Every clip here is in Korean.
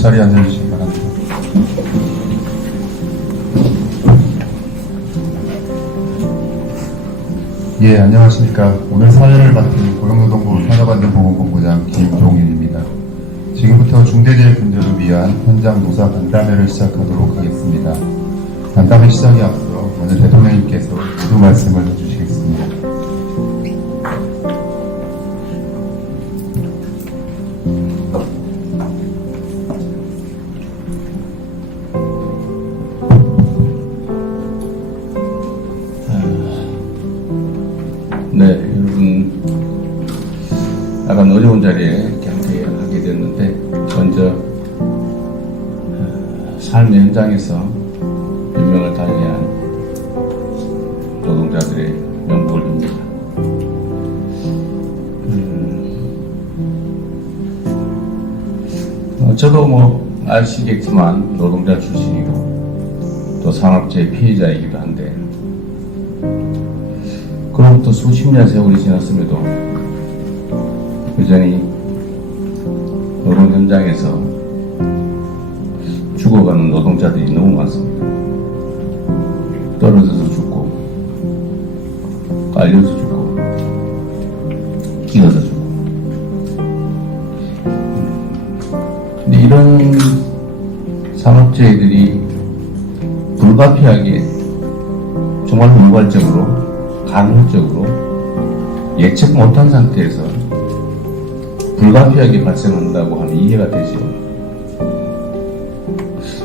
자리에 앉아주시기 바랍니다. 예, 안녕하십니까. 오늘 사회를 맡은 고용노동부 산업안전보건본부장 김종인입니다. 지금부터 중대재해분들을 위한 현장 노사 간담회를 시작하도록 하겠습니다. 간담회 시작에 앞서 먼저 대통령님께서 주도 말씀을 해주시겠습니다. 네, 여러분, 약간 어려운 자리에 함께하게 됐는데, 먼저 삶의 현장에서 운명을 달리한 노동자들의 명복을 빕니다. 저도 아시겠지만 노동자 출신이고 또 산업재해 피해자이기도 한데, 그로부터 수십 년 세월이 지났음에도 여전히 노동 현장에서 죽어가는 노동자들이 너무 많습니다. 떨어져서 죽고, 깔려서 죽고, 끼어서 죽고. 근데 이런 산업재해들이 불가피하게 정말 물발적으로 간헐적으로 예측 못한 상태에서 불가피하게 발생한다고 하면 이해가 되죠.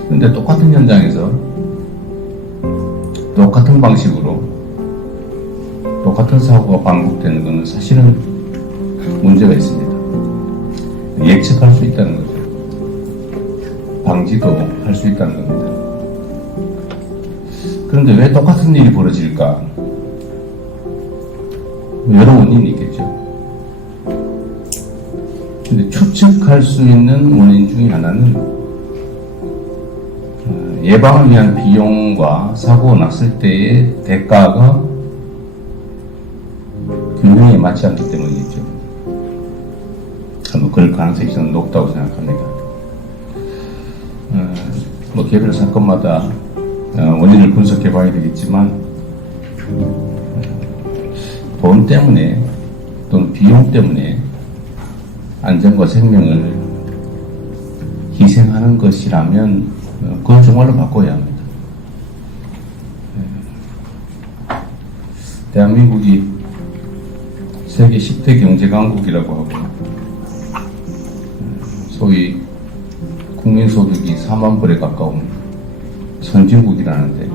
그런데 똑같은 현장에서 똑같은 방식으로 똑같은 사고가 반복되는 것은 사실은 문제가 있습니다. 예측할 수 있다는 거죠. 방지도 할 수 있다는 겁니다. 그런데 왜 똑같은 일이 벌어질까? 여러 원인이 있겠죠. 근데 추측할 수 있는 원인 중에 하나는 예방을 위한 비용과 사고가 났을 때의 대가가 균형에 맞지 않기 때문이겠죠. 그럴 가능성이 저는 높다고 생각합니다. 개별 사건마다 원인을 분석해 봐야 되겠지만, 돈 때문에 또는 비용 때문에 안전과 생명을 희생하는 것이라면 그건 정말로 바꿔야 합니다. 대한민국이 세계 10대 경제강국이라고 하고 소위 국민소득이 4만 불에 가까운 선진국이라는데,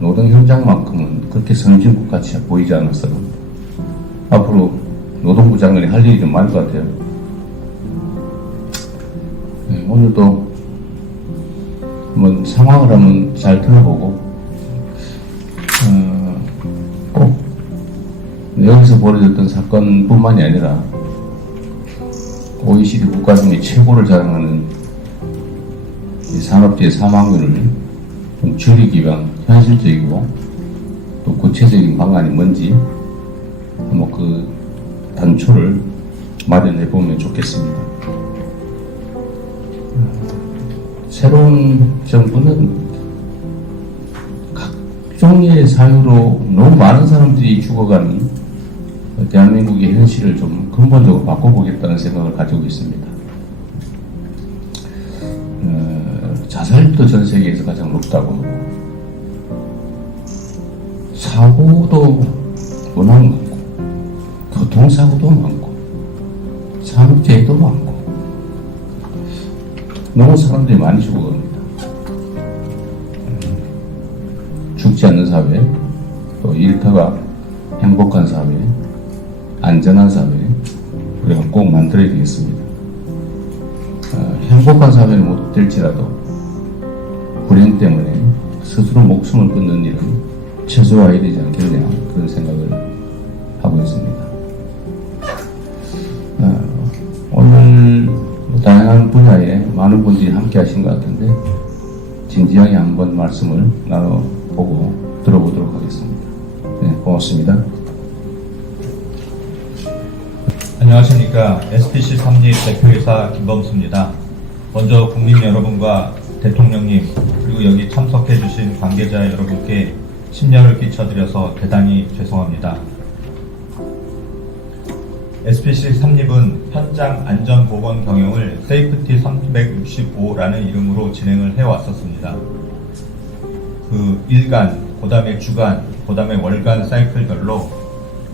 노동 현장만큼은 그렇게 선진국같이 보이지 않았어요. 앞으로 노동부 장관이 할 일이 좀 많을 것 같아요. 오늘도 한번 상황을 한번 잘 들어보고, 꼭 여기서 벌어졌던 사건뿐만이 아니라 OECD 국가 중에 최고를 자랑하는 산업재해 사망률을 좀 줄이기 위한 현실적이고 또 구체적인 방안이 뭔지 그 단초를 마련해 보면 좋겠습니다. 새로운 정부는 각종의 사유로 너무 많은 사람들이 죽어가는 대한민국의 현실을 좀 근본적으로 바꿔보겠다는 생각을 가지고 있습니다. 자살率도 전 세계에서 가장 높다고 하고, 사고도 워낙 많고, 교통사고도 많고, 산업재해도 많고, 너무 사람들이 많이 죽어갑니다. 죽지 않는 사회, 또 일터가 행복한 사회, 안전한 사회, 우리가 꼭 만들어야 되겠습니다. 행복한 사회는 못 될지라도 불행 때문에 스스로 목숨을 끊는 일은 최소화해야 되지 않겠냐, 그런 생각을 하고 있습니다. 오늘 다양한 분야에 많은 분들이 함께 하신 것 같은데, 진지하게 한번 말씀을 나눠보고 들어보도록 하겠습니다. 네, 고맙습니다. 안녕하십니까. SPC 삼립 대표이사 김범수입니다. 먼저 국민 여러분과 대통령님 그리고 여기 참석해 주신 관계자 여러분께 심려를 끼쳐드려서 대단히 죄송합니다. SPC 삼립은 현장 안전보건 경영을 세이프티 365라는 이름으로 진행을 해왔었습니다. 그 일간, 그 다음에 주간, 그 다음에 월간 사이클별로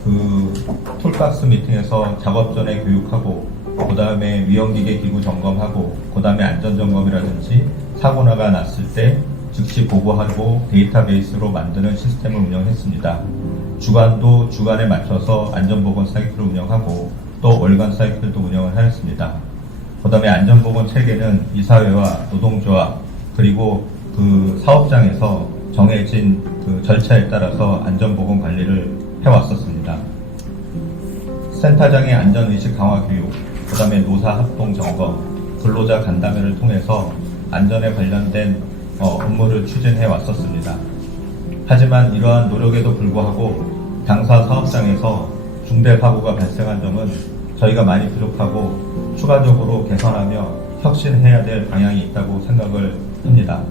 그 툴박스 미팅에서 작업 전에 교육하고, 그 다음에 위험기계 기구 점검하고, 그 다음에 안전점검이라든지 사고나가 났을 때 즉시 보고하고 데이터베이스로 만드는 시스템을 운영했습니다. 주간도 주간에 맞춰서 안전보건 사이클을 운영하고 또 월간 사이클도 운영을 하였습니다. 그 다음에 안전보건 체계는 이사회와 노동조합 그리고 그 사업장에서 정해진 그 절차에 따라서 안전보건 관리를 해왔었습니다. 센터장의 안전의식 강화 교육, 그 다음에 노사 합동 점검, 근로자 간담회를 통해서 안전에 관련된 업무를 추진해 왔었습니다. 하지만 이러한 노력에도 불구하고 당사 사업장에서 중대 사고가 발생한 점은 저희가 많이 부족하고 추가적으로 개선하며 혁신해야 될 방향이 있다고 생각을 합니다.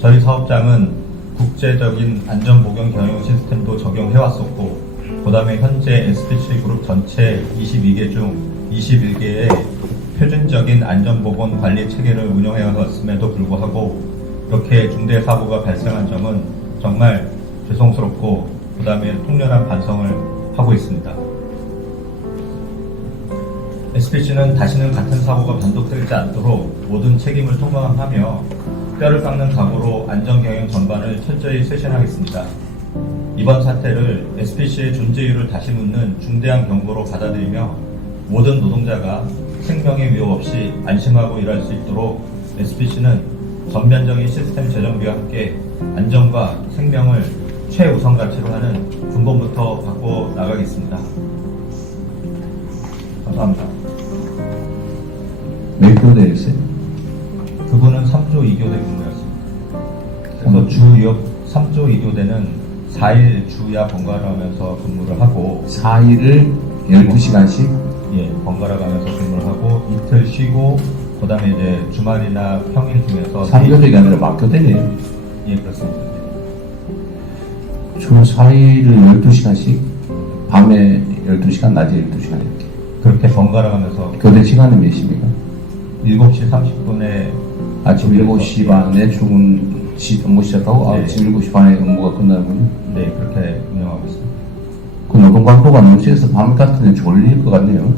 저희 사업장은 국제적인 안전보건 경영 시스템도 적용해 왔었고, 그 다음에 현재 SPC 그룹 전체 22개 중 21개의 표준적인 안전보건 관리 체계를 운영해 왔음에도 불구하고 이렇게 중대 사고가 발생한 점은 정말 죄송스럽고 그 다음에 통렬한 반성을 하고 있습니다. SPC는 다시는 같은 사고가 반복되지 않도록 모든 책임을 통감하며 뼈를 깎는 각오로 안전경영 전반을 철저히 쇄신하겠습니다. 이번 사태를 SPC의 존재 이유를 다시 묻는 중대한 경고로 받아들이며 모든 노동자가 생명의 위협 없이 안심하고 일할 수 있도록 SPC는 전면적인 시스템 재정비와 함께 안전과 생명을 최우선 가치로 하는 근본부터 바꿔 나가겠습니다. 감사합니다. 몇 교대였어요? 그분은 3조 2교대 근무였습니다. 그래서 주역 3조 2교대는 4일 주야 번갈아 가면서 근무를 하고 4일을 12시간씩? 예, 번갈아 가면서 근무를 하고 이틀 쉬고 그 다음에 이제 주말이나 평일 중에서 3교대가 아니라 막교대네요. 예, 그렇습니다. 주 4일을 12시간씩? 밤에 12시간, 낮에 12시간 이렇게. 그렇게 번갈아 가면서 교대 시간은 몇 시입니까? 7시 30분에 아침 7시 반에 출근 업무 시작하고 네. 아침 7시 반에 업무가 끝나군요. 네, 그렇게 운영하고 있습니다. 그 노동광고가 노시에서 밤 같은 데 졸릴 것 같네요.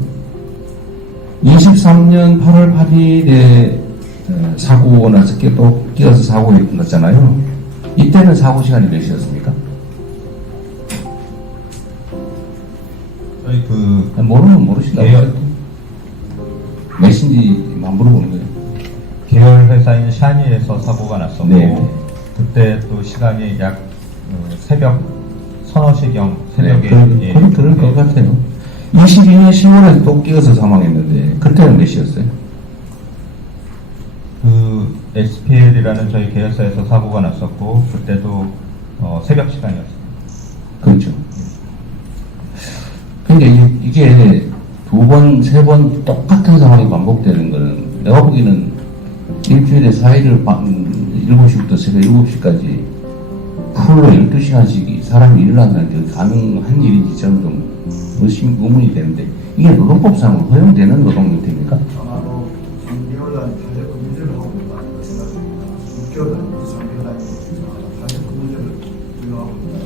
23년 8월 8일에 사고가 나서 또 끼어서 사고가 났잖아요. 이때는 사고 시간이 몇 시였습니까? 저희 그 모르면 모르신다고. 계열, 몇인지만 물어보는 거예요. 계열 회사인 샤니에서 사고가 났었고 네. 그때 또 시간이 약 새벽 서너 시경 새벽에 네, 그럴 것 같아요. 22년 10월에 또 끼어서 사망했는데 그때는 몇 시였어요? 그 SPL이라는 저희 계열사에서 사고가 났었고 그때도 새벽 시간이었습니다. 그렇죠. 근데 이게 두 번, 세 번 똑같은 상황이 반복되는 거는 내가 보기에는 일주일에 4일을 7시부터 새벽 7시까지 풀로 12시간씩 사람이 일어난다는 게 가능한 일인지 저는 좀 의문이 되는데 이게 노동법상으로 허용되는 노동 형태입니까? 아마도 3개월간 탄력 근무제를 하고 있다는 생각입니다. 6개월간 3개월간 탄력 근무제를 운영하고 있다는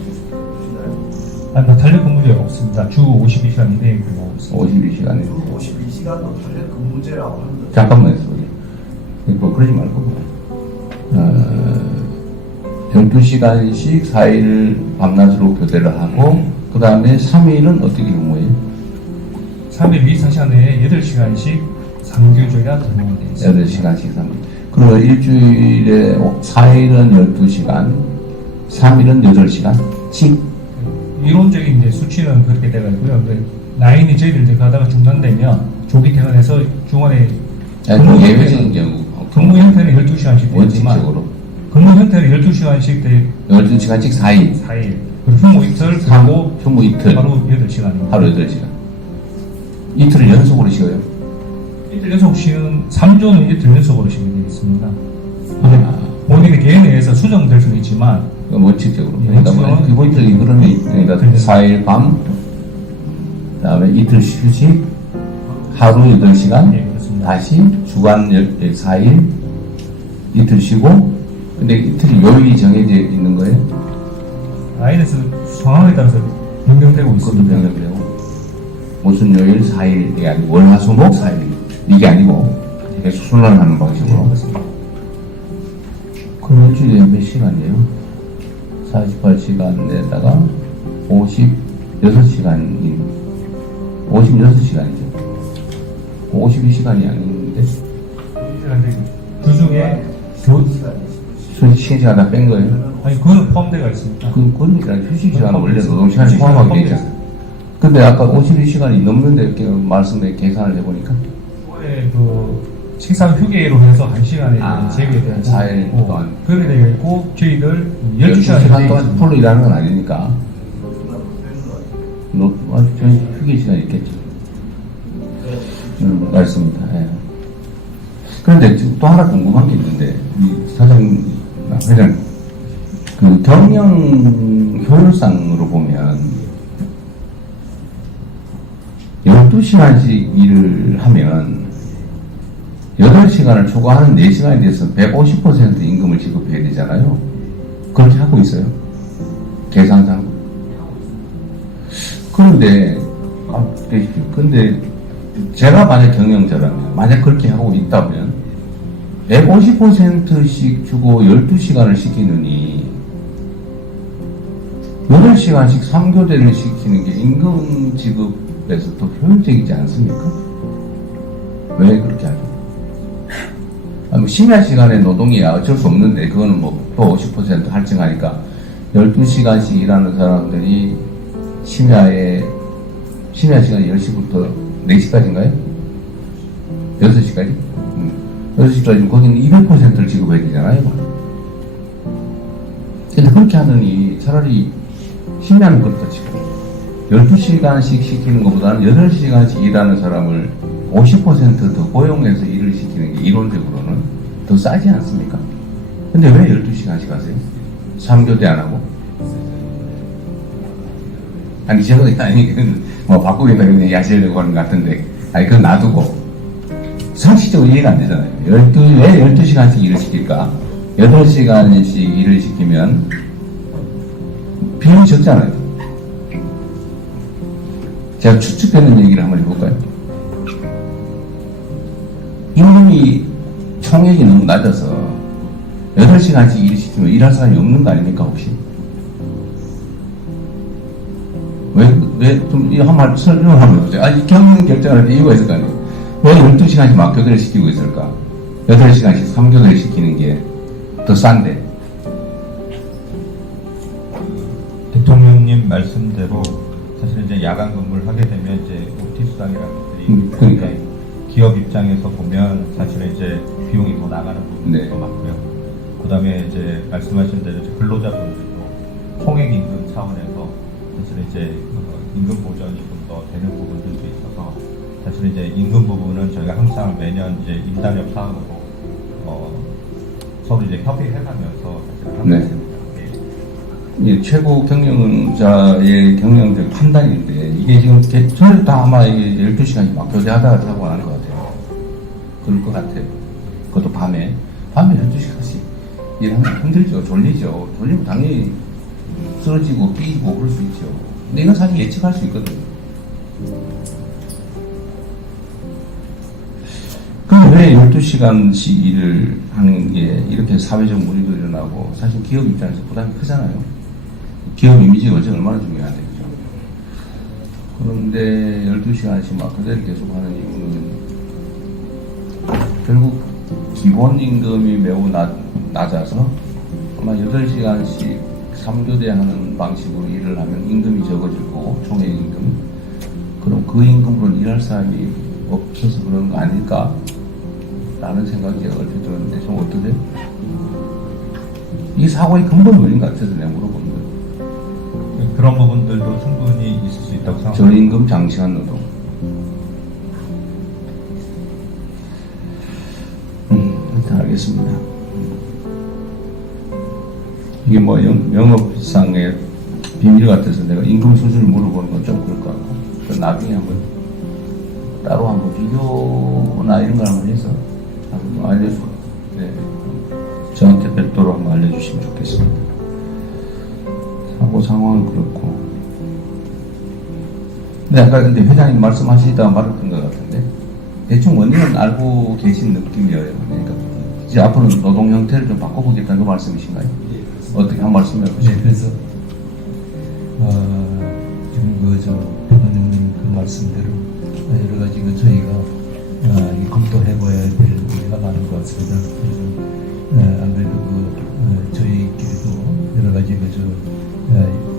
아니, 탄력 근무제가 없습니다. 주 52시간인데, 뭐, 52시간에. 주 52시간도 탄력 근무제라고 하는 거죠. 잠깐만요, 소리. 그러지 말고. 12시간씩 4일 밤낮으로 교대를 하고, 그 다음에 3일은 어떻게 근무해요? 3일 24시간 내에 8시간씩 상교조가 적용이 되어 있습니다. 8시간씩 3일. 그리고 일주일에 4일은 12시간, 3일은 8시간씩. 이론적인 이제 수치는 그렇게 되어 있고요. 라인이 저희들 이제 가다가 중단되면 조기 퇴근해서 중간에 아니, 예외적인 경우. 근무 형태는 12시간씩 되지만 원칙적으로. 근무 형태는 12시간씩 돼 12시간씩 4일. 4일. 그리고 휴무 이틀 하고 휴무 이틀. 하루 8시간입니다. 하루 8시간. 이틀을 연속으로 쉬어요. 이틀 연속 쉬는 3조는 이틀 연속으로 쉬게 되어 있습니다. 아, 본인의 개인에 의해서 수정될 수는 있지만 원칙적으로. 예, 그러니까 원칙은 기본적인 흐름이 그러니까 네. 4일 밤, 그다음에 이틀 휴식, 하루 8시간, 예, 그렇습니다. 다시 주간 4일, 이틀 쉬고, 근데 이틀이 요일이 정해져 있는 거예요? 라인에서 상황에 따라서 변경되고 그것도 있습니다. 변경되고. 무슨 요일 4일이 아니고, 월, 화, 수, 목 4일. 이게 아니고, 계속 순환하는 예, 방식으로. 그렇습니다. 그럼 일주일에 몇 시간이에요? 48시간에다가 56시간인, 56시간이죠. 52시간이 아닌데, 그 중에 쉬는 시간 다 뺀 거예요? 아니 그거는 포함되어 있습니다. 그건 휴식 시간은 원래 노동 시간에 포함하게 돼 있잖아요. 근데 아까 52시간이 넘는데 이렇게 말씀에 계산을 해보니까 그거에 그 식사 휴게로 해서 1시간에 아, 제외되고 4일 동안. 그렇게 되어 있고 저희들 12시간 12시간 동안 풀로 일하는 건 아니니까 휴게 시간이 있겠죠. 맞습니다. 예. 그런데 지금 또 하나 궁금한 게 있는데, 이 사장님, 회장, 그 경영 효율상으로 보면, 12시간씩 일을 하면, 8시간을 초과하는 4시간에 대해서 150% 임금을 지급해야 되잖아요. 그렇게 하고 있어요. 계산상. 그런데, 근데, 제가 만약 경영자라면, 만약 그렇게 하고 있다면, 150%씩 주고 12시간을 시키느니, 8시간씩 3교대를 시키는 게 임금 지급에서 더 효율적이지 않습니까? 왜 그렇게 하죠? 뭐 심야 시간에 노동이 어쩔 수 없는데, 그거는 뭐 또 50% 할증하니까, 12시간씩 일하는 사람들이 심야 시간이 10시부터 4시까지인가요? 6시까지? 6시까지 거기는 200%를 지급해야 되잖아요. 근데 그렇게 하더니 차라리 심야는 그렇다 치고 12시간씩 시키는 것보다는 8시간씩 일하는 사람을 50%더 고용해서 일을 시키는 게 이론적으로는 더 싸지 않습니까? 근데 왜 12시간씩 하세요? 3교대 안 하고? 아니, 제가, 아니, 뭐, 바꾸겠다, 그냥 야시려고 하는 것 같은데, 아니, 그건 놔두고, 상식적으로 이해가 안 되잖아요. 왜 12시간씩 일을 시킬까? 8시간씩 일을 시키면, 비용이 적잖아요. 제가 추측되는 얘기를 한번 해볼까요? 임금이 총액이 너무 낮아서, 8시간씩 일을 시키면 일할 사람이 없는 거 아닙니까, 혹시? 한말 설명을 한번 해보세요. 이 경영 결정할 때 이유가 있을 거 아니에요. 왜 12시간씩 막교대를 시키고 있을까? 8시간씩 3교대를 시키는 게 더 싼데. 대통령님 말씀대로 사실 이제 야간 근무를 하게 되면 이제 OT 수당이라는 것들이 그러니까. 기업 입장에서 보면 사실은 이제 비용이 더 나가는 부분도 네. 많고요. 그다음에 이제 말씀하신 대로 이제 근로자분들도 총액 임금 차원에서 사실 이제 임금 보전이 좀 더 되는 부분들도 있어서 사실 이제 임금 부분은 저희가 항상 매년 이제 임단협 사항으로 서로 이제 협의해가면서 사실 하고 네. 있습니다. 예, 최고 경영자의 경영적 판단인데, 이게 지금 저는 다 아마 이게 12시간씩 막 교대하다가 사고 나는 것 같아요. 그럴 것 같아요. 그것도 밤에 12시간씩 일하면 힘들죠. 졸리죠. 졸리면 당연히 쓰러지고 끼고 그럴 수 있죠. 근데 이건 사실 예측할 수 있거든요. 그럼 왜 12시간씩 일을 하는 게 이렇게 사회적 문의도 일어나고, 사실 기업 입장에서 부담이 크잖아요. 기업 이미지가 얼마나 중요한데, 그죠? 그런데 12시간씩 막 그대로 계속 하는 이유는 결국 기본 임금이 매우 낮아서 아마 8시간씩 3교대 하는 방식으로 일을 하면 임금이 적어질 거고, 총액 임금. 그럼 그 임금으로 일할 사람이 없어서 그런 거 아닐까? 라는 생각이 제가 얼핏 들었는데, 좀 어떠세요? 이 사고의 근본 원인 같아서 내가 물어보는 거예요. 그런 부분들도 충분히 있을 수 있다고 생각합니다. 저임금 장시간 노동. 알겠습니다. 이게 뭐 영업상의 비밀 같아서 내가 임금 수준을 물어보는 건 좀 그럴 것 같고, 그 나중에 한번 따로 한번 비교나 이런 걸 한번 해서 한번 알려줘. 네. 저한테 별도로 한번 알려주시면 좋겠습니다. 사고 상황은 그렇고. 근데 아까 근데 회장님 말씀하시다가 말았던 것 같은데, 대충 원인은 알고 계신 느낌이에요. 그러니까 이제 앞으로는 노동 형태를 좀 바꿔보겠다는 그 말씀이신가요? 어떻게 한 말씀 해보시죠? 네, 그래서 지금 대표님 그 말씀대로 여러 가지 저희가 검토해봐야 될 문제가 많은 것 같습니다. 그래서 아무래도 저희끼리도 여러 가지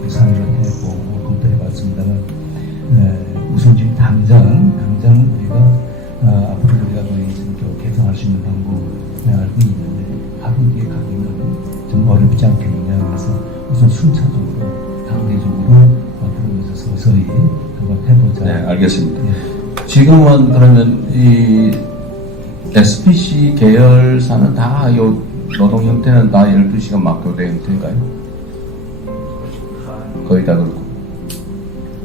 상의를 해보고 검토해봤습니다만 우선 지금 당장 우리가 앞으로 우리가 좀 개선할 수 있는 방법 알고 있는데 바로 이게 가기는 좀 어렵지 않겠느냐. 그래서 우선 순차적으로 단계적으로 앞으로 서서히 한번 해보자. 네, 알겠습니다. 네. 지금은 그러면 이 SPC 계열사는 다 요 노동 형태는 다 12시간 막교대 형태인가요? 거의 다 그렇고.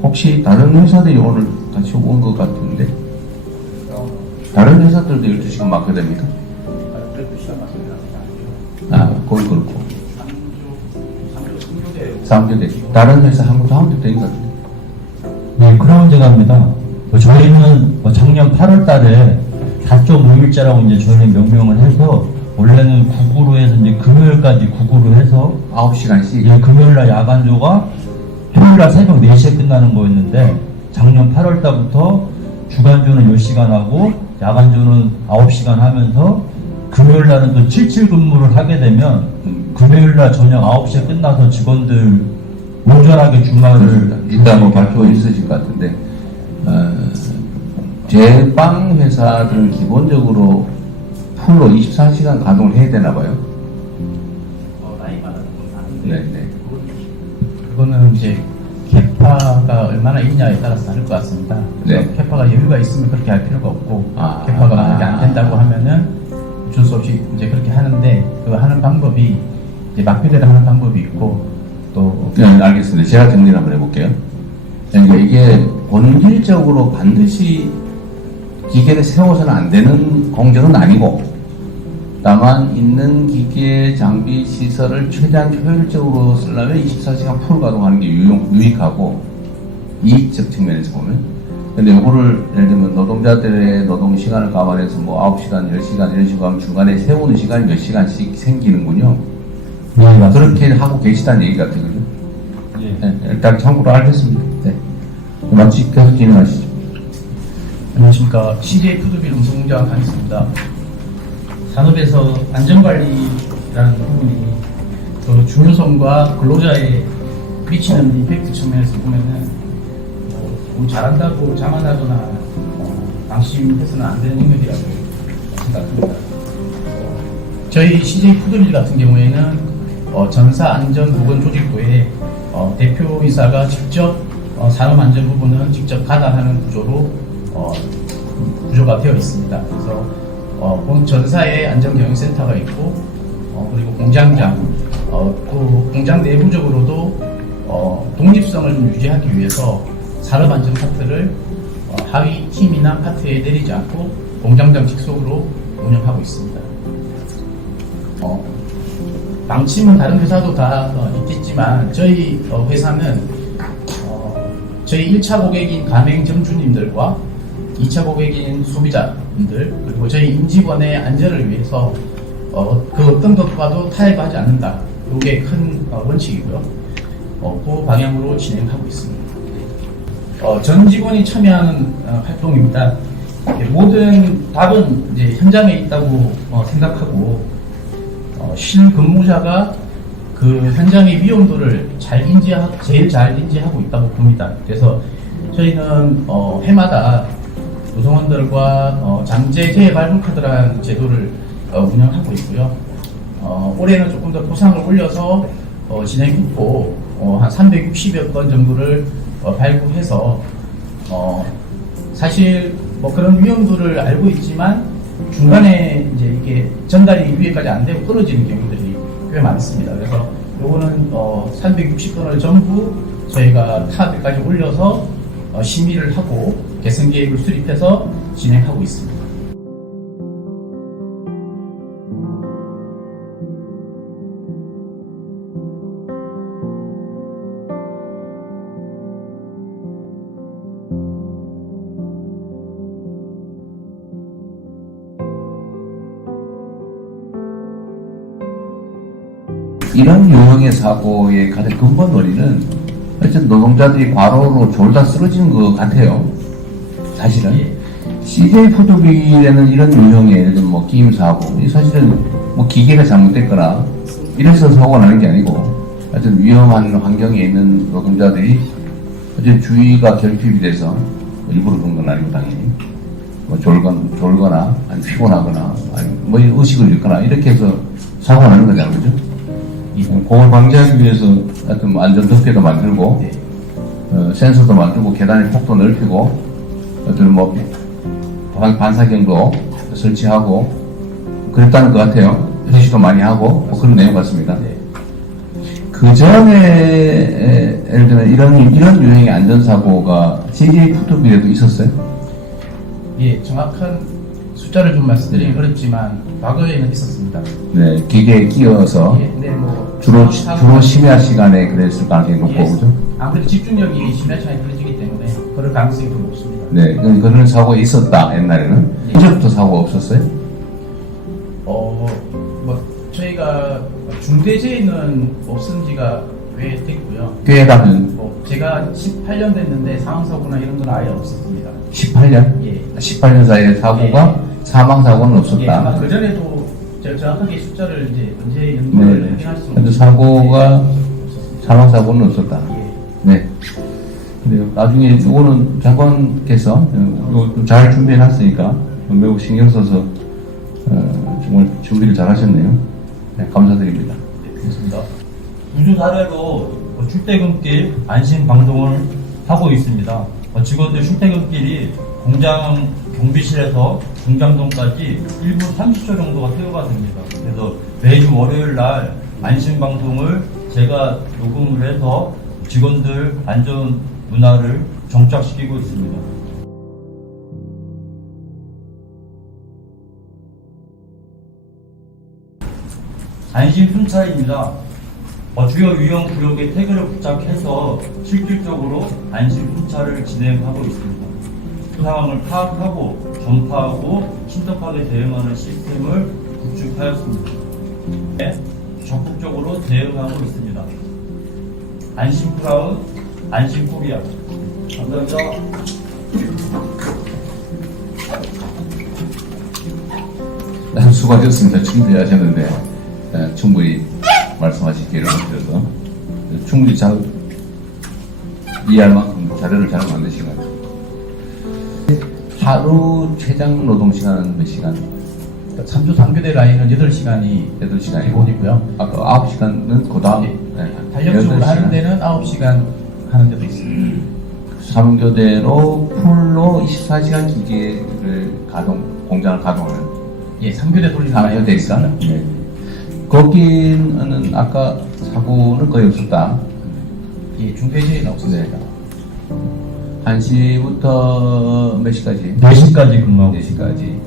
혹시 다른 회사들이 오늘 같이 온 것 같은데? 다른 회사들도 12시간 막교대입니까? 아, 거기 그렇고. 3교대. 다른 회사 한 곳도 한 교대인 것 같은데. 네, 크라운제가입니다. 저희는 작년 8월 달에 4.5일자라고 이제 저희는 명명을 해서, 원래는 국으로 해서 이제 금요일까지 국으로 해서, 9시간씩? 예, 금요일날 야간조가 토요일날 새벽 4시에 끝나는 거였는데, 작년 8월 달부터 주간조는 10시간 하고, 야간조는 9시간 하면서, 금요일날은 또 7.7 근무를 하게 되면, 금요일날 저녁 9시에 끝나서 직원들 온전하게 주말을 일단 뭐 발표 있으실 것 같은데, 제빵 회사들은 기본적으로 풀로 24시간 가동을 해야 되나 봐요. 네. 그거는 이제 캐파가 얼마나 있냐에 따라서 다를 것 같습니다. 네. 캐파가 여유가 있으면 그렇게 할 필요가 없고, 아. 캐파가 만약에 안 된다고 하면은 어쩔 수 없이 이제 그렇게 하는데, 그 하는 방법이 이제 막표대로 하는 방법이 있고, 또 네, 알겠습니다. 제가 정리를 한번 해볼게요. 그러니까 이게 본질적으로 반드시 기계를 세워서는 안 되는 공정은 아니고, 다만 있는 기계, 장비, 시설을 최대한 효율적으로 쓰려면 24시간 풀 가동하는 게 유익하고, 이익적 측면에서 보면. 근데 요거를 예를 들면 노동자들의 노동 시간을 감안해서 뭐 9시간, 10시간 이런 식으로 하면 중간에 세우는 시간이 몇 시간씩 생기는군요. 네, 맞습니다. 그렇게 하고 계시다는 얘기 같아요. 그죠? 네, 일단 참고로 알겠습니다. 네. 마치 계속 진행하시죠. 안녕하십니까. CJ 푸드빌 음성공장 강있습니다. 산업에서 안전관리라는 부분이 그 중요성과 근로자에 미치는 임팩트 측면에서 보면은 뭐 잘한다고 자만하거나 방심해서는 안 되는 영역이라고 생각합니다. 저희 CJ 푸드빌 같은 경우에는 전사안전보건조직부의 대표이사가 직접 산업안전 부분은 직접 가담하는 구조가 되어 있습니다. 그래서 본 전사에 안전경영센터가 있고, 그리고 공장장, 또 공장 내부적으로도 독립성을 좀 유지하기 위해서 산업안전 파트를 하위 팀이나 파트에 내리지 않고 공장장 직속으로 운영하고 있습니다. 방침은 다른 회사도 다 있겠지만, 저희 회사는 저희 1차 고객인 가맹점주님들과 2차 고객인 소비자분들, 그리고 저희 임직원의 안전을 위해서 그 어떤 것과도 타협하지 않는다. 이게 큰 원칙이고요. 그 방향으로 진행하고 있습니다. 전 직원이 참여하는 활동입니다. 모든 답은 이제 현장에 있다고 생각하고, 실근무자가 그 현장의 위험도를 제일 잘 인지하고 있다고 봅니다. 그래서 저희는 해마다 구성원들과 잠재 재발굴 카드라는 제도를 운영하고 있고요. 올해는 조금 더 보상을 올려서 진행했고, 한 360여 건 정도를 발굴해서 사실 뭐 그런 위험도를 알고 있지만 중간에 이제 이게 전달이 위에까지 안 되고 끊어지는 경우들이 꽤 많습니다. 그래서 요거는 360건을 전부 저희가 탑에까지 올려서 심의를 하고 개선 계획을 수립해서 진행하고 있습니다. 이런 유형의 사고의 가장 근본 원인은 어쨌든 노동자들이 과로로 졸다 쓰러지는 것 같아요. 사실은 CJ 푸드빌에는 이런 유형의 예를 들면 뭐 끼임 사고, 이 사실은 뭐 기계가 잘못됐거나 이래서 사고가 나는 게 아니고 어쨌든 위험한 환경에 있는 노동자들이 어쨌든 주의가 결핍이 돼서 일부러 그런 건 아니고 당연히 뭐 졸거나 아니 피곤하거나 아니 뭐 의식을 잃거나 이렇게 해서 사고가 나는 거잖아요, 그죠? 그걸 방지하기 위해서 하여튼 뭐 안전덮개도 만들고 센서도 만들고 계단의 폭도 넓히고 어떤 뭐 반사경도 설치하고 그랬다는 것 같아요. 휴식도 많이 하고 뭐 그런 내용 같습니다. 그 전에 예를 들면 이런 유형의 안전사고가 CJ 푸드빌에도 있었어요? 예, 정확한 숫자를 좀 말씀드리긴 어렵지만 과거에는 있었습니다. 네, 기계에 끼어서 예, 근데 뭐 주로 심야 시간에 그랬을 가능성이 높고, 예, 그죠? 아무래도 집중력이 심야 차에 걸려지기 때문에 그럴 가능성이 더 높습니다. 네, 그런 사고가 있었다, 옛날에는. 예. 언제부터 사고가 없었어요? 뭐 저희가 중대재해는 없은 지가 꽤 됐고요. 꽤 가면 뭐 제가 18년 됐는데 사망사고나 이런 건 아예 없었습니다. 18년? 예. 18년 사이에 사고가, 사망사고는 예, 없었다. 아마 그 전에도 제가 정확하게 숫자를 이제 언제 연도를 네. 확인할 수는 근데 없습니다. 사고가, 없었습니다. 사망사고는 없었다. 예. 네. 그래요. 나중에 이거는 장관께서 이거 좀 잘 준비해놨으니까 매우 신경 써서 정말 준비를 잘 하셨네요. 네, 감사드립니다. 그렇습니다. 우주 사례로 출퇴근길 안심 방송을 하고 있습니다. 직원들 출퇴근길이 공장 경비실에서 중장동까지 1분 30초 정도가 소요가 됩니다. 그래서 매주 월요일 날 안심 방송을 제가 녹음을 해서 직원들 안전 문화를 정착시키고 있습니다. 안심 순찰입니다. 주요 유형 구역에 태그를 부착해서 실질적으로 안심 순찰을 진행하고 있습니다. 그 상황을 파악하고 전파하고 신속하게 대응하는 시스템을 구축하였습니다. 네, 적극적으로 대응하고 있습니다. 안심 크라운, 안심 코리아. 감사합니다. 수고하셨습니다. 준비하셨는데 충분히 말씀하실 기회를 주셔서 충분히 잘 이해할 만큼 자료를 잘 만드신 것 같아요. 하루 최장 노동 시간은 몇 시간? 3주 3교대 라인은 8시간이 8시간이고 기본이고요. 아까 9시간은 그 다음 탄력적으로 하는 데는 9시간 하는 데도 있습니다. 3교대로 풀로 24시간 기계를 공장을 가동하는 예, 3교대 돌리는 3교대 있잖아. 네. 거기는 아까 사고는 거의 없었다. 예, 중대재해는 없었습니다. 1시부터 몇 시까지? 4시까지 근무하고 4시까지.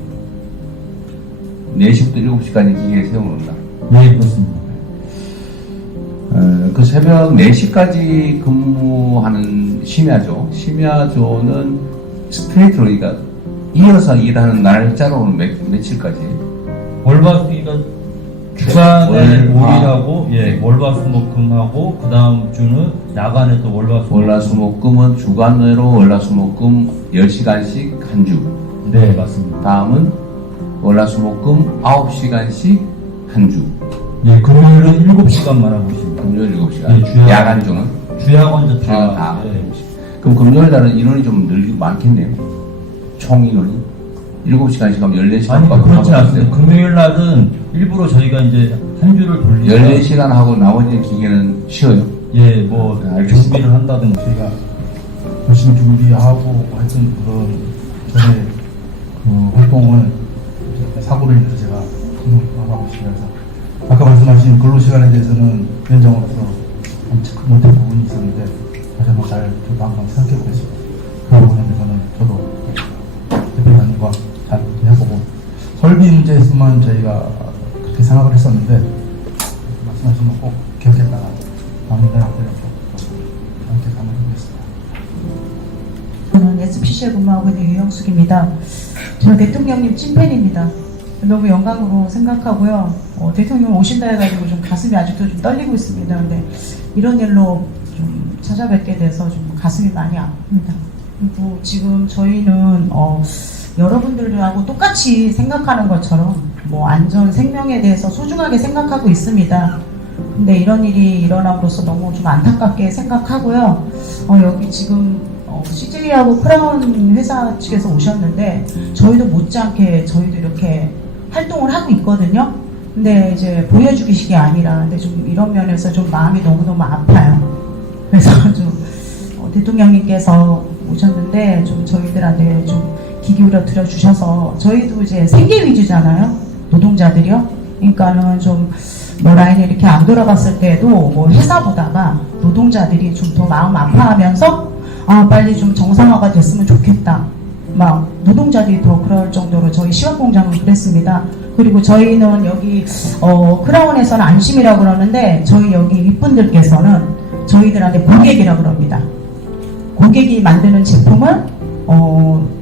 4시부터 7시까지 기계에 세워놓는다. 네, 그렇습니다. 그 새벽 4시까지 근무하는 심야조. 심야조는 스트레이트로, 그러니까 이어서 일하는 날짜로는 며칠까지? 월화수가 주간에 5일하고 월화수목금하고 그 다음 주는 야간에 또 월화수목금은 주간으로 월화수목금 10시간씩 한 주. 네, 맞습니다. 다음은 월화수목금 9시간씩 한 주. 예, 금요일은 7시간만 하고 있습니다. 금요일 7시간. 예, 주야간. 야간조는? 주야간도 주야간 다. 다. 예. 그럼 금요일 날은 인원이 좀 많겠네요. 총 인원이. 7시간씩 하면 14시간. 아니, 그렇지 않습니다. 금요일 날은 일부러 저희가 이제 한 주를 돌리고 14시간 하고 나머지 기계는 쉬어요. 예, 뭐 알겠습니다. 준비를 한다든가 저희가 열심히 준비하고 하여튼 그런 저의 그 활동을 사고를 인해서 제가 근무하고 있습니다. 그래서 아까 말씀하신 근로시간에 대해서는 위원장으로서 체크 못한 부분이 있었는데 다시 한번 저도 한번 생각해 보겠습니다. 그 부분에 대해서는 저도 대표님과 잘 해보고 설비 문제에서만 저희가 그렇게 생각을 했었는데 말씀하신 거 꼭 기억했다가 다음 날에 앞으로 이렇게 한번 해보겠습니다. 저는 SPC에 근무하고 있는 유영숙입니다. 저는 대통령님 찐팬입니다. 너무 영광으로 생각하고요. 대통령 오신다 해가지고 좀 가슴이 아직도 좀 떨리고 있습니다. 근데 이런 일로 좀 찾아뵙게 돼서 좀 가슴이 많이 아픕니다. 그리고 지금 저희는 여러분들하고 똑같이 생각하는 것처럼 뭐 안전, 생명에 대해서 소중하게 생각하고 있습니다. 근데 이런 일이 일어남으로써 너무 좀 안타깝게 생각하고요. 여기 지금 CJ하고 크라운 회사 측에서 오셨는데 저희도 못지않게 저희도 이렇게 활동을 하고 있거든요. 근데 이제 보여주기식이 아니라 근데 좀 이런 면에서 좀 마음이 너무너무 아파요. 그래서 좀 대통령님께서 오셨는데 좀 저희들한테 좀 귀 기울여 들어주셔서 저희도 이제 생계 위주잖아요. 노동자들이요. 그러니까는 좀 뭐 라인이 이렇게 안 돌아갔을 때도 뭐 회사보다가 노동자들이 좀 더 마음 아파하면서 빨리 좀 정상화가 됐으면 좋겠다. 막 노동자들이 더 그럴 정도로 저희 시각공장은 그랬습니다. 그리고 저희는 여기 크라운에서는 안심이라고 그러는데 저희 여기 윗분들께서는 저희들한테 고객이라고 그럽니다. 고객이 만드는 제품을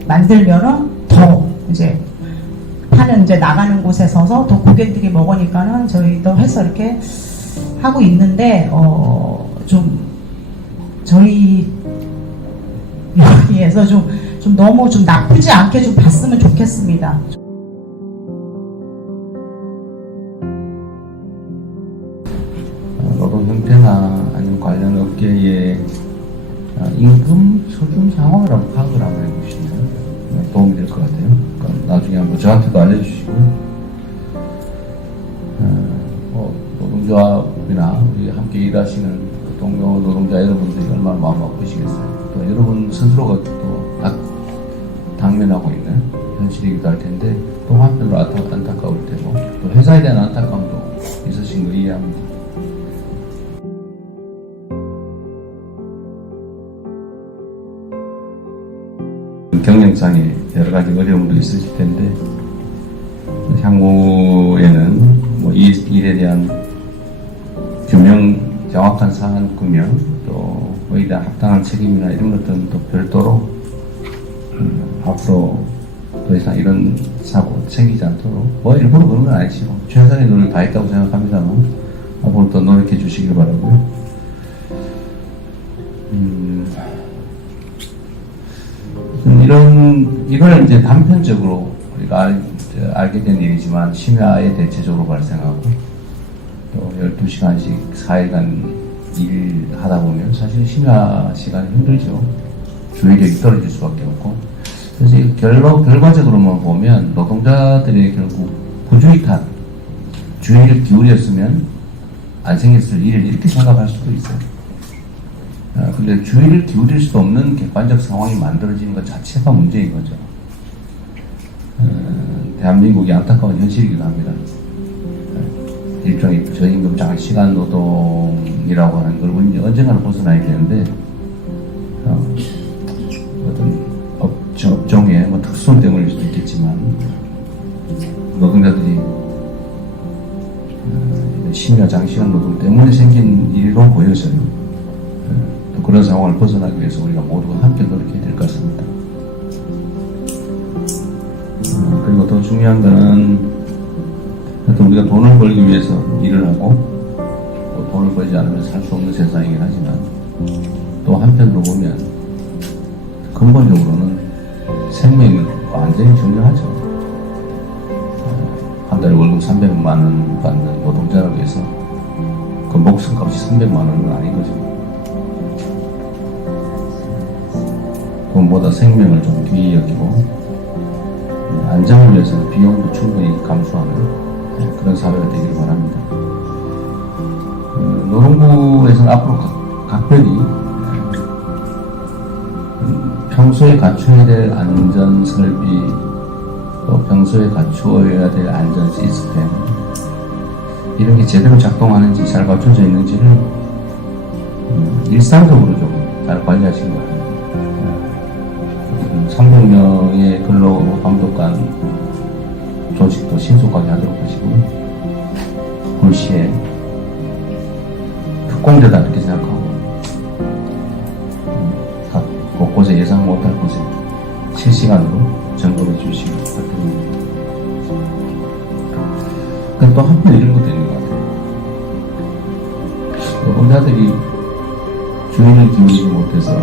만들면은 더 이제 파는 이제 나가는 곳에 서서 더 고객들이 먹으니까는 저희도 해서 이렇게 하고 있는데 좀 저희 여기에서 좀 너무 좀 나쁘지 않게 좀 봤으면 좋겠습니다. 노동 형태나 아니면 관련 업계의 임금 수준 상황을 한번 파악을 한번 해보시면 도움이 될 것 같아요. 그러니까 나중에 한번 저한테도 알려주시고요. 노동조합이나 우리 함께 일하시는 그 동료 노동자 여러분들이 얼마나 마음 아프시겠어요. 또 여러분 스스로가 또 당면하고 있는 현실이기도 할 텐데 또 한편으로 안타까울 테고 또 회사에 대한 안타까움도 있으신 거 이해합니다. 경영상에 여러 가지 어려움도 있으실 텐데 향후에는 뭐 이 일에 대한 규명, 정확한 사안 규명, 또 거기에 대한 합당한 책임이나 이런 것들은 또 별도로 앞으로 더 이상 이런 사고 생기지 않도록 뭐 일부러 그런 건 아니지만 최선의 노력을 다했다고 생각합니다만 앞으로 또 노력해 주시길 바라고요. 이걸 이제 단편적으로 우리가 알게 된 일이지만 심야에 대체적으로 발생하고 또 12시간씩 4일간 일하다 보면 사실 심야 시간이 힘들죠. 주의력이 떨어질 수밖에 없고 그래서 결과적으로만 보면 노동자들의 결국 부주의 탓, 주의를 기울였으면 안 생겼을 일 이렇게 생각할 수도 있어요. 근데 주의를 기울일 수 없는 객관적 상황이 만들어지는 것 자체가 문제인 거죠. 대한민국이 안타까운 현실이기도 합니다. 일종의 저임금 장시간 노동이라고 하는 걸 우리는 언젠가는 벗어나야 되는데 어떤 업종의 뭐 특수성 때문일 수도 있겠지만 노동자들이 심야 장시간 노동 때문에 생긴 일로 보여져요. 또 그런 상황을 벗어나기 위해서 우리가 모두가 함께 노력해야 될 것 같습니다. 그리고 더 중요한 거는 우리가 돈을 벌기 위해서 일을 하고 또 돈을 벌지 않으면 살 수 없는 세상이긴 하지만 또 한편으로 보면 근본적으로는 생명이 완전히 중요하죠. 한 달에 월급 300만 원 받는 노동자라고 해서 그 목숨값이 300만 원은 아닌 거죠. 돈보다 생명을 좀 귀히 여기고 안정을 위해서 비용도 충분히 감수하는 그런 사회가 되기를 바랍니다. 노동부에서는 앞으로 각별히 평소에 갖춰야 될 안전설비, 또 평소에 갖추어야 될 안전 시스템 이런 게 제대로 작동하는지 잘 갖춰져 있는지를 일상적으로 좀 잘 관리하시는 것 같아요. 300명의 근로감독관 조직도 신속하게 하도록 하시고 불시에 특공대다 이렇게 생각하고 각 곳곳에 예상 못할 곳에 실시간으로 점검해 주시기 부탁드립니다. 근데 또 한편 이런 것도 있는 것 같아요. 노동자들이 주의를 기울이지 못해서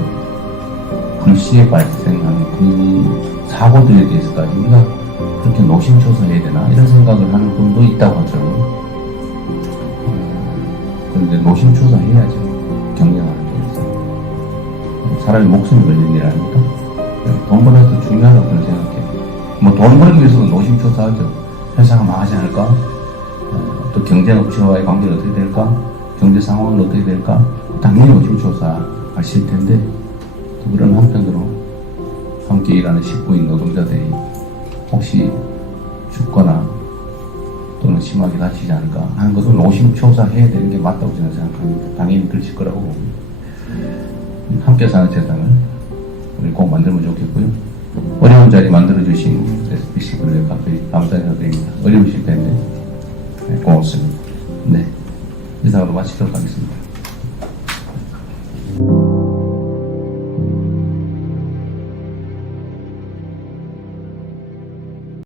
불시에 발생하는 그 사고들에 대해서까지 우리가 그렇게 노심초사해야 되나 이런 생각을 하는 분도 있다고 하더라고요. 그런데 노심초사해야죠. 경영하는 데서 사람의 목숨이 걸리는 일 아닙니까? 돈보다 더 중요하다고 저는 생각해요. 뭐 돈 벌기 위해서도 노심초사하죠. 회사가 망하지 않을까? 또 경쟁업체와의 관계는 어떻게 될까? 경제 상황은 어떻게 될까? 당연히 노심초사하실 텐데 또 그런 한편으로 함께 일하는 식구인 노동자들이 혹시 죽거나 또는 심하게 다치지 않을까 하는 것을 노심초사해야 되는 게 맞다고 저는 생각합니다. 당연히 그러실 거라고 봅니다. 함께 사는 세상을 우리 꼭 만들면 좋겠고요. 어려운 자리 만들어주신 SBC분들 갑자기 감사드립니다. 어려우실 텐데 고맙습니다. 네, 이상으로 마치도록 하겠습니다.